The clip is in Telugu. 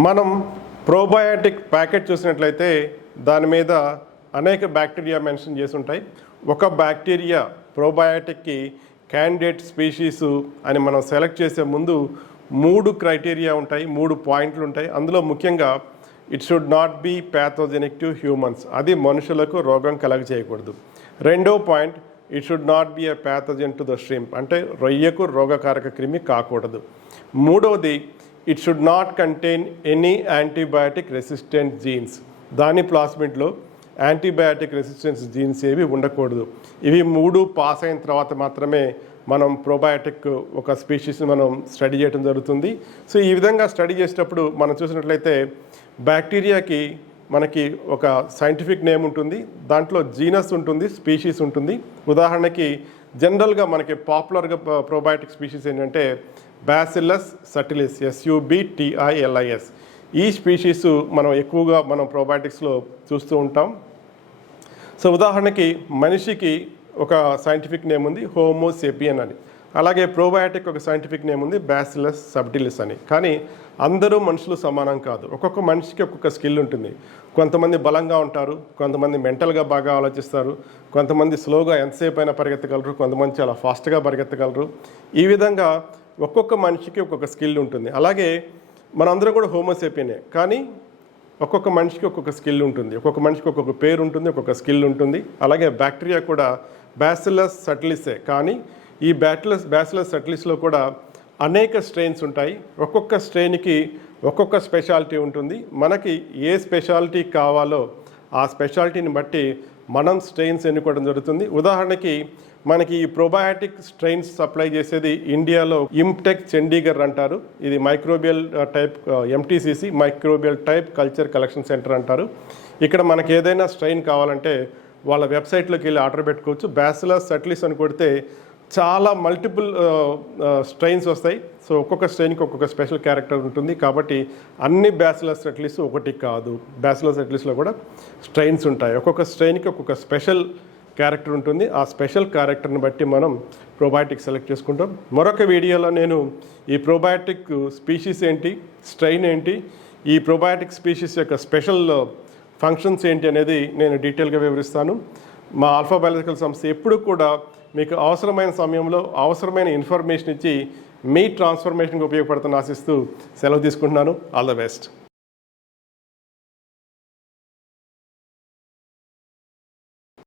మనం ప్రోబయాటిక్ ప్యాకెట్ చూసినట్లయితే దాని మీద అనేక బ్యాక్టీరియా మెన్షన్ చేసి ఉంటాయి. ఒక బ్యాక్టీరియా ప్రోబయాటిక్కి క్యాండిడేట్ స్పీషీసు అని మనం సెలెక్ట్ చేసే ముందు 3 క్రైటీరియా ఉంటాయి, 3 పాయింట్లు ఉంటాయి. అందులో ముఖ్యంగా it should not be pathogenic to humans, అది మనుషులకు రోగం కలగ చేయకూడదు. రెండో point, it should not be a pathogen to the shrimp, అంటే రొయ్యకు రోగకారక క్రిమి కాకూడదు. మూడవది, it should not contain any antibiotic resistant genes, దాని ప్లాస్మిడ్లో యాంటీబయాటిక్ రెసిస్టెన్స్ జీన్స్ ఏవి ఉండకూడదు. ఇవి 3 పాస్ అయిన తర్వాత మాత్రమే మనం ప్రోబయాటిక్ ఒక స్పీషీస్ని మనం స్టడీ చేయడం జరుగుతుంది. సో ఈ విధంగా స్టడీ చేసేటప్పుడు మనం చూసినట్లయితే బ్యాక్టీరియాకి మనకి ఒక సైంటిఫిక్ నేమ్ ఉంటుంది, దాంట్లో జీనస్ ఉంటుంది, స్పీషీస్ ఉంటుంది. ఉదాహరణకి జనరల్గా మనకి పాపులర్గా ప్రోబయాటిక్ స్పీషీస్ ఏంటంటే బ్యాసిల్లస్ సటిలిస్, SUBTILIS. ఈ స్పీషీస్ మనం ఎక్కువగా మనం ప్రోబయాటిక్స్లో చూస్తూ ఉంటాం. సో ఉదాహరణకి మనిషికి ఒక సైంటిఫిక్ నేమ్ ఉంది హోమోసేపియన్ అని, అలాగే ప్రోబయాటిక్ ఒక సైంటిఫిక్ నేమ్ ఉంది బ్యాసిల్లస్ సబ్టిలిస్ అని. కానీ అందరూ మనుషులు సమానం కాదు, ఒక్కొక్క మనిషికి ఒక్కొక్క స్కిల్ ఉంటుంది. కొంతమంది బలంగా ఉంటారు, కొంతమంది మెంటల్గా బాగా ఆలోచిస్తారు, కొంతమంది స్లోగా ఎంతసేపు అయినా పరిగెత్తగలరు, కొంతమంది చాలా ఫాస్ట్గా పరిగెత్తగలరు. ఈ విధంగా ఒక్కొక్క మనిషికి ఒక్కొక్క స్కిల్ ఉంటుంది. అలాగే మనందరం కూడా హోమోసేపియనే, కానీ ఒక్కొక్క మనిషికి ఒక్కొక్క స్కిల్ ఉంటుంది, ఒక్కొక్క మనిషికి ఒక్కొక్క పేరు ఉంటుంది, ఒక్కొక్క స్కిల్ ఉంటుంది. అలాగే బ్యాక్టీరియా కూడా బ్యాసిల్లస్ సటిలిసే, కానీ ఈ బ్యాసిల్లస్ సటిలిస్లో కూడా అనేక స్ట్రెయిన్స్ ఉంటాయి. ఒక్కొక్క స్ట్రెయిన్కి ఒక్కొక్క స్పెషాలిటీ ఉంటుంది. మనకి ఏ స్పెషాలిటీ కావాలో ఆ స్పెషాలిటీని బట్టి మనం స్ట్రెయిన్స్ ఎన్నుకోవడం జరుగుతుంది. ఉదాహరణకి మనకి ఈ ప్రోబయాటిక్ స్ట్రెయిన్స్ సప్లై చేసేది ఇండియాలో ఇమ్టెక్ చండీగఢ్ అంటారు. ఇది microbial type MTCC, microbial type culture collection centre అంటారు. ఇక్కడ మనకి ఏదైనా స్ట్రెయిన్ కావాలంటే వాళ్ళ వెబ్సైట్లోకి వెళ్ళి ఆర్డర్ పెట్టుకోవచ్చు. బ్యాసిల్లస్ సటిలిస్ అని కొడితే చాలా మల్టిపుల్ స్ట్రెయిన్స్ వస్తాయి. సో ఒక్కొక్క స్ట్రెయిన్కి ఒక్కొక్క స్పెషల్ క్యారెక్టర్ ఉంటుంది. కాబట్టి అన్ని బ్యాసిల్లస్ సటిలిస్ ఒకటి కాదు, బ్యాసిల్లస్ సటిలిస్లో కూడా స్ట్రెయిన్స్ ఉంటాయి. ఒక్కొక్క స్ట్రెయిన్కి ఒక్కొక్క స్పెషల్ క్యారెక్టర్ ఉంటుంది. ఆ స్పెషల్ క్యారెక్టర్ని బట్టి మనం ప్రోబయాటిక్ సెలెక్ట్ చేసుకుంటాం. మరొక వీడియోలో నేను ఈ ప్రోబయాటిక్ స్పీషీస్ ఏంటి, స్ట్రెయిన్ ఏంటి, ఈ ప్రోబయాటిక్ స్పీషీస్ యొక్క స్పెషల్ ఫంక్షన్స్ ఏంటి అనేది నేను డీటెయిల్గా వివరిస్తాను. మా ఆల్ఫా బయాలజికల్ సంస్థ ఎప్పుడు కూడా మీకు అవసరమైన సమయంలో అవసరమైన ఇన్ఫర్మేషన్ ఇచ్చి మీ ట్రాన్స్ఫర్మేషన్కి ఉపయోగపడుతున్న ఆశిస్తూ సెలవు తీసుకుంటున్నాను. All the best.